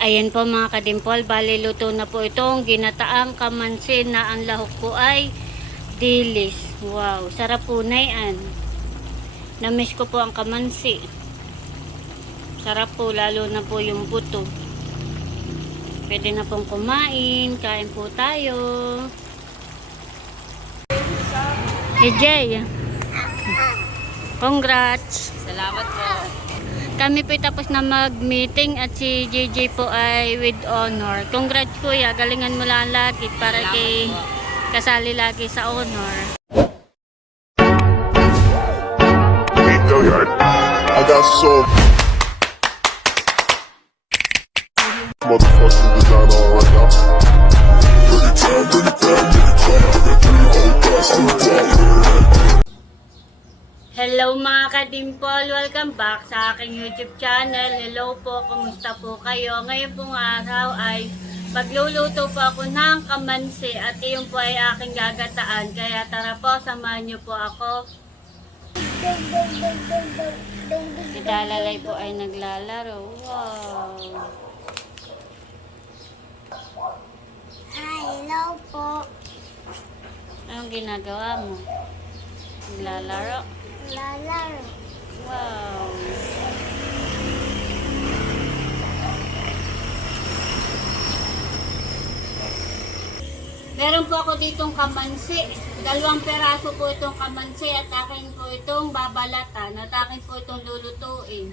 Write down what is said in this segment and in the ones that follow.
Ayan po mga kadimpol, bali luto na po itong ginataang kamansin na ang lahok po ay dilis. Wow, sarap po na yan. Namiss ko po ang kamansi. Sarap po, lalo na po yung buto. Pwede na pong kumain, kain po tayo. Hey Jay, congrats. Salamat po. Kami po tapos na mag-meeting at si JJ po ay with honor. Congrats kuya, galingan mo lang lagi para Salamat kay po. kasali lagi sa honor. I got so motherfucking design on right now. Bring it down, bring it down, bring it down. I got 3 whole thoughts to the top. Hello mga kadimpol, welcome back sa aking YouTube channel. Hello po, kumusta po kayo? Ngayon pong araw ay magluluto po ako ng kamansi at iyon po ay aking gagataan. Kaya tara po, samahan niyo po ako. Si Dalalay po ay naglalaro. Wow! Hi, hello po. Anong ginagawa mo? Naglalaro? Lalaro. Wow! Meron po ako ditong kamansi. 2 peraso po itong kamansi at akin po itong babalatan at akin po itong lulutuin.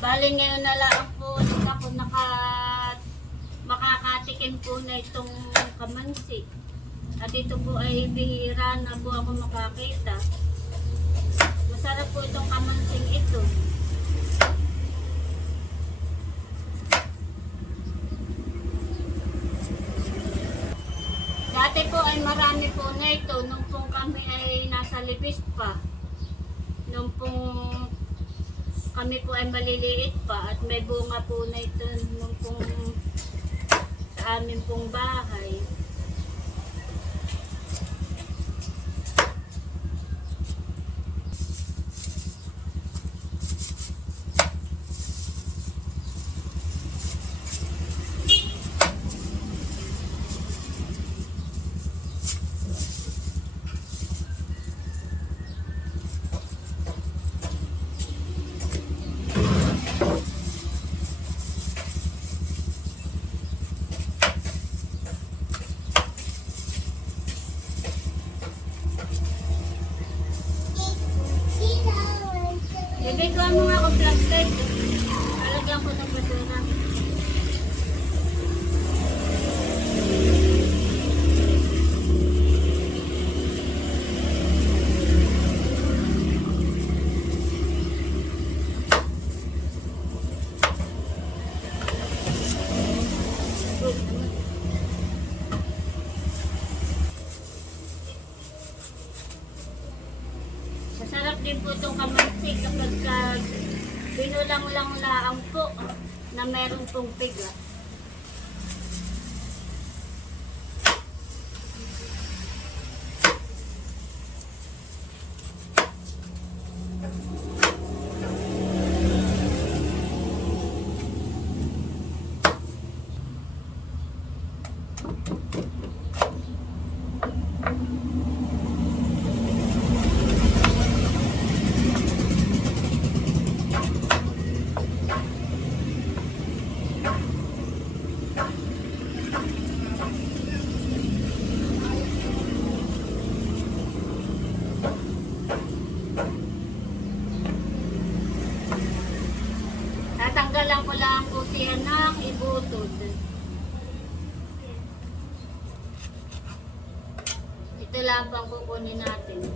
Bali ngayon na lang po ako makakatikim po na itong kamansi. At ito po ay bihira na po ako makakita. Masarap po itong kamansing ito. Dati po ay marami po na ito nung pong kami ay nasa Libis pa. Nung pong kami po ay maliliit pa at may bunga po na ito nung pong sa amin pong bahay. Bibigyan mo nga ako plastic. Alagyan ko ng basura. Masarap din po itong kamansi kapag binulang-lang po na meron pong piga. Tatanggalan ko lang po siya ng ibutod. Ito lang pang kukunin natin.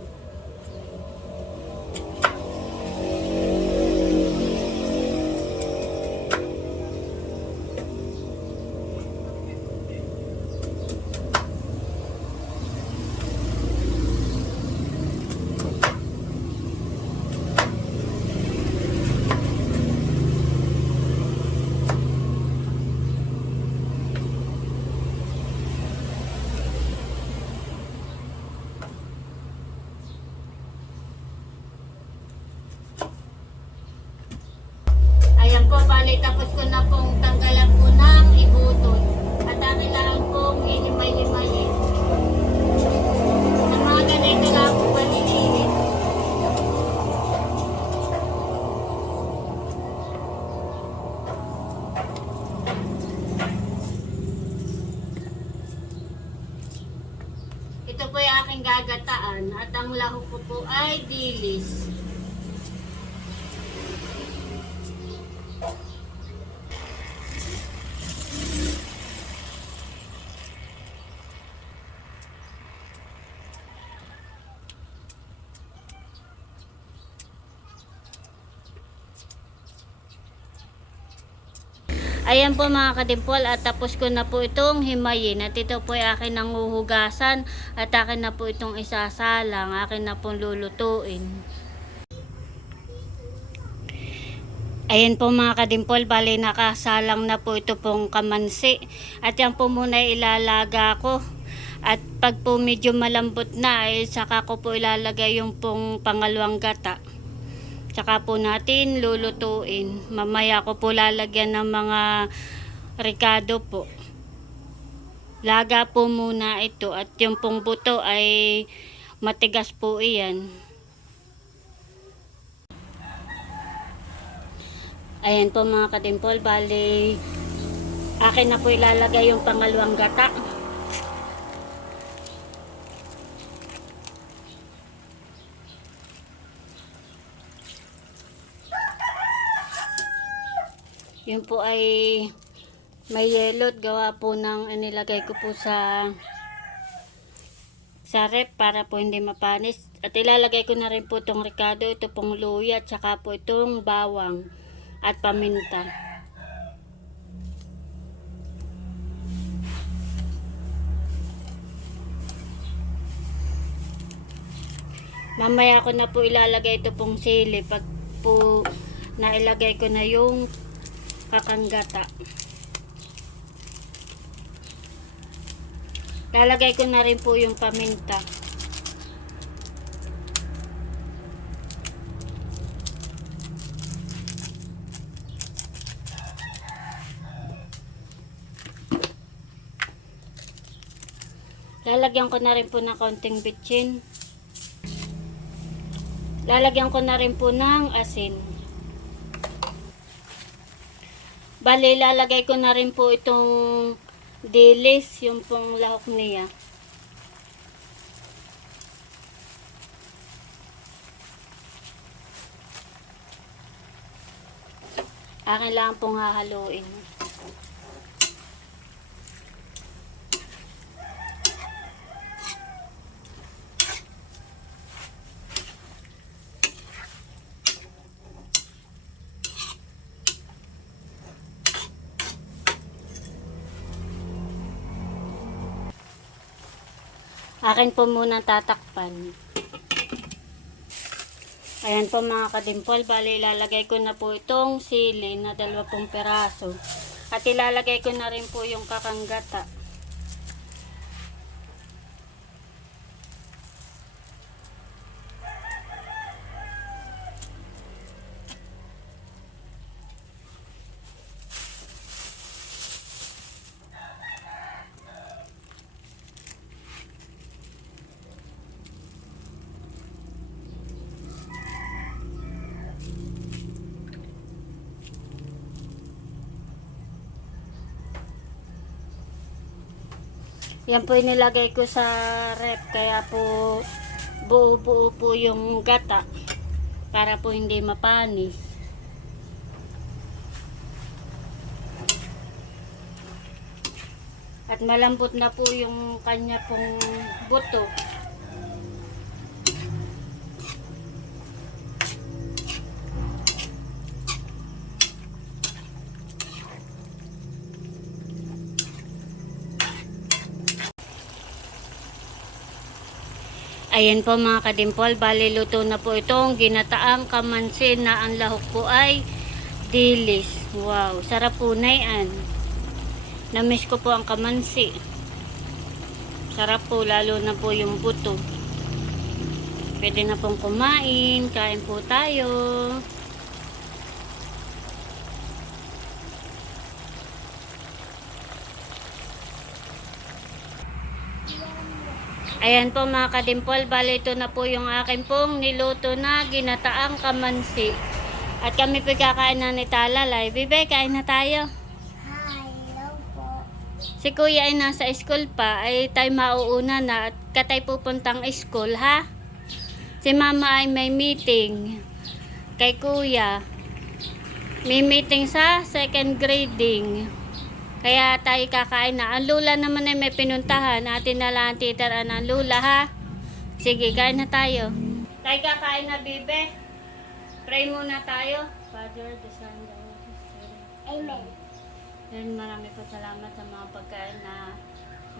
Ayan po, bali tapos ko na pong tanggalan po ng ibutot. At ang kailangan pong hinimay-himayin. Sa mga ganito lang po maliliit. Ito po yung aking gagataan at ang lahok ko po ay dilis. Ayan po mga kadimpol at tapos ko na po itong himayin at ito po ay akin nang huhugasan at akin na po itong isasalang, akin na pong lulutuin. Ayan po mga kadimpol, bali nakasalang na po ito pong kamansi at yan po muna ilalaga ko at pag po medyo malambot na ay saka ko po ilalagay yung pong pangalawang gata. Tsaka po natin lulutuin. Mamaya ko po lalagyan ng mga ricado po. Laga po muna ito at yung pong buto ay matigas po iyan. Ayan po mga kadimpol, bali akin na po ilalagay yung pangalawang gata. Yun po ay may yelo at gawa po ng inilagay ko po sa rep para po hindi mapanis. At ilalagay ko na rin po itong ricado, ito pong luya at saka po itong bawang at paminta. Mamaya ko na po ilalagay ito pong sili pag po nailagay ko na yung kakanggata. Lalagay ko na rin po yung paminta. Lalagyan ko na rin po ng kaunting bitchin. Lalagyan ko na rin po ng asin. Bali, lalagay ko na rin po itong dilis, yung pong lahok niya. Akin lang pong hahaluin. Akin po muna tatakpan. Ayan po mga kadimpol, bali ilalagay ko na po itong sili na 20 peraso. At ilalagay ko na rin po yung kakanggata. Yan po inilagay ko sa rep kaya po buo-buo po yung gata para po hindi mapanis. At malambot na po yung kanya pong buto. Ayan po mga kadimpol, bali luto na po itong ginataang kamansin na ang lahok po ay dilis. Wow, sarap po na yan. Namiss ko po ang kamansi. Sarap po, lalo na po yung buto. Pwede na pong kumain, kain po tayo. Ayan po mga kadimpol, bali ito na po yung akin pong niluto na ginataang kamansi. At kami po kakain na ni Talalay. Bibe, kain na tayo. Hello po. Si kuya ay nasa school pa, ay tayo mauuna na at katay pupuntang school, ha? Si mama ay may meeting kay kuya. May meeting sa second grading. Kaya tayo kakain na. Ang lula naman ay may pinuntahan. Atin na lang titaran ang lula, ha? Sige, kain na tayo. Tayo kakain na, bibe. Pray muna tayo. Father, the Son, the Holy Spirit. Amen. And marami po salamat sa mga pagkain na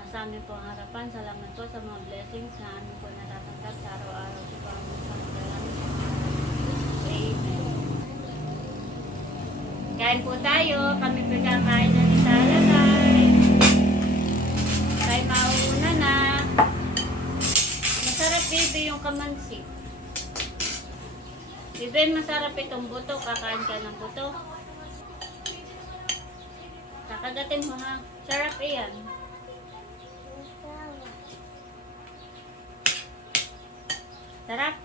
nasa amin po ang harapan. Salamat po sa mga blessings na amin po natatanggap sa araw-araw sa pamamagitan. Amen. Kain po tayo. Kami po kakain na ni Talalay. Tayo mauuna na. Masarap, baby, yung kamansi. Baby, masarap itong buto. Kakain ka ng buto. Kakagatin mo, ha? Sarap iyan. Sarap.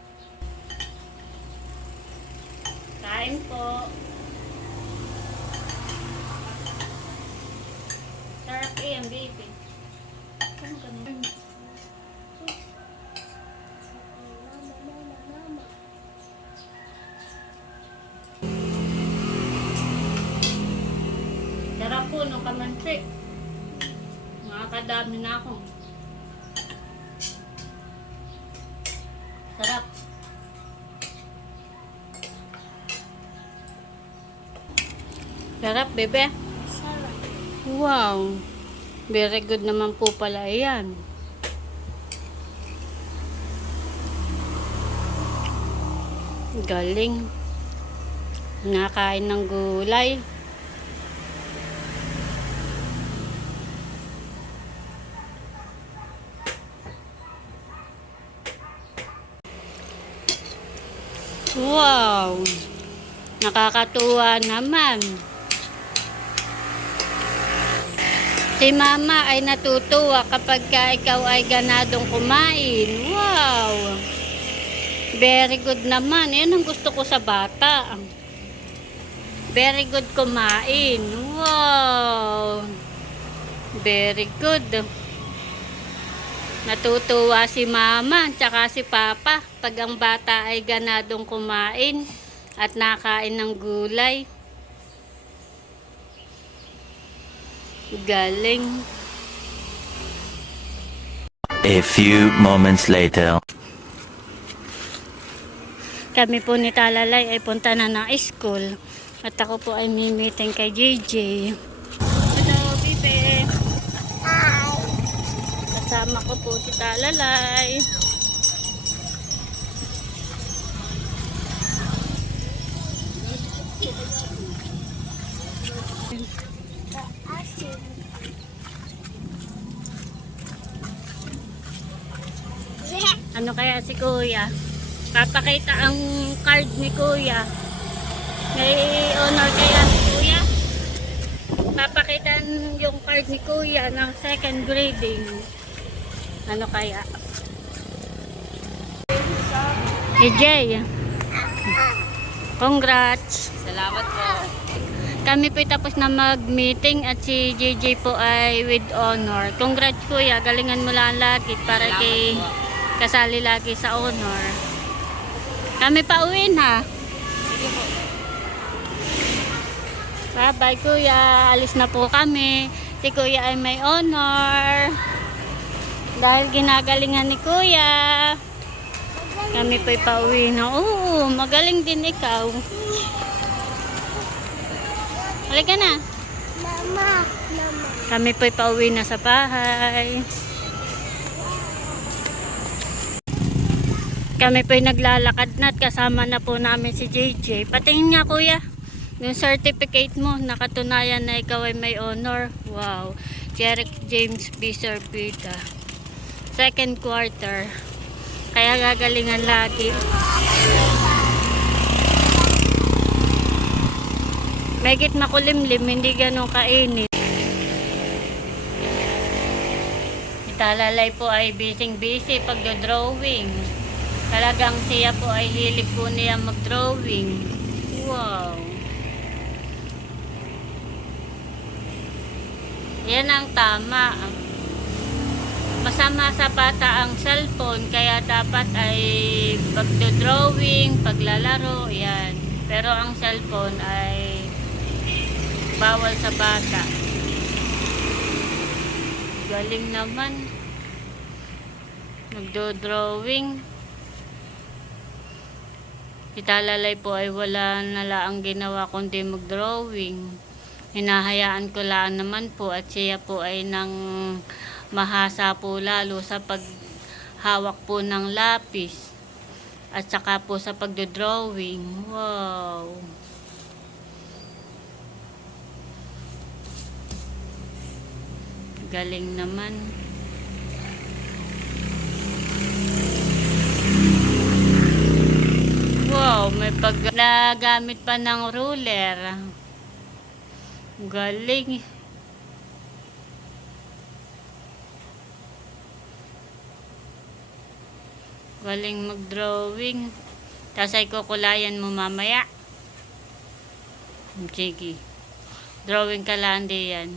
Kain po. Sarap iyan, baby. Ano ka na? Sarap po nung kamansi. Makakadami na ako. Sarap. Sarap, bebe. Sarap. Wow. Very good naman po pala yan. Galing. Nakain ng gulay. Wow. Nakakatuwa naman. Si mama ay natutuwa kapag ka ikaw ay ganadong kumain. Wow! Very good naman. Yan ang gusto ko sa bata. Very good kumain. Wow! Very good. Natutuwa si mama tsaka si papa pag ang bata ay ganadong kumain at nakain ng gulay. Galing. A few moments later. Kami po ni Talalay ay punta na ng school. At ako po ay meeting kay JJ. Hello, Bibe. Hi. Kasama ko po si Talalay. Asin. Ano kaya si Kuya? Papakita ang card ni Kuya. May honor kaya si Kuya? Papakita yung card ni Kuya ng second grading. Ano kaya? EJ, congrats! Salamat po. Kami po tapos na mag-meeting at si JJ po ay with honor. Congrats Kuya, galingan mo lang lagi para Salamat kay po. kasali lagi sa honor. Kami pa uwi na. Sige po. Bye-bye Kuya, alis na po kami. Si Kuya ay may honor. Dahil ginagalingan ni Kuya. Kami po'y pauwi na. Oo, magaling din ikaw. Halika na. Mama. Mama. Kami po'y pauwi na sa bahay. Kami po'y naglalakad na at kasama na po namin si JJ. Patingin nga Kuya. Yung certificate mo, nakatunayan na ikaw ay may honor. Wow. Jeric James B. Sorbida. Second quarter. Kaya gagalingan lagi. Megit makulimlim, hindi ganun kainit. Talalay po ay busy pagdo-drawing. Talagang siya po ay hilig po niya mag-drawing. Wow. Yan ang tama. Masama sa bata ang cellphone, kaya dapat ay pagdo-drawing, paglalaro, yan. Pero ang cellphone ay bawal sa bata. Galing naman. Magdo-drawing. Si Talalay po ay wala na laang ginawa kundi mag-drawing. Hinahayaan ko lang naman po at siya po ay nang mahasa po lalo sa paghawak po ng lapis at saka po sa pagdo-drawing. Wow! Galing naman. Wow, may nagamit pa ng ruler. Galing. Galing mag-drawing. Tapos ay kukulayan mo mamaya. Sige. Drawing ka lang din yan.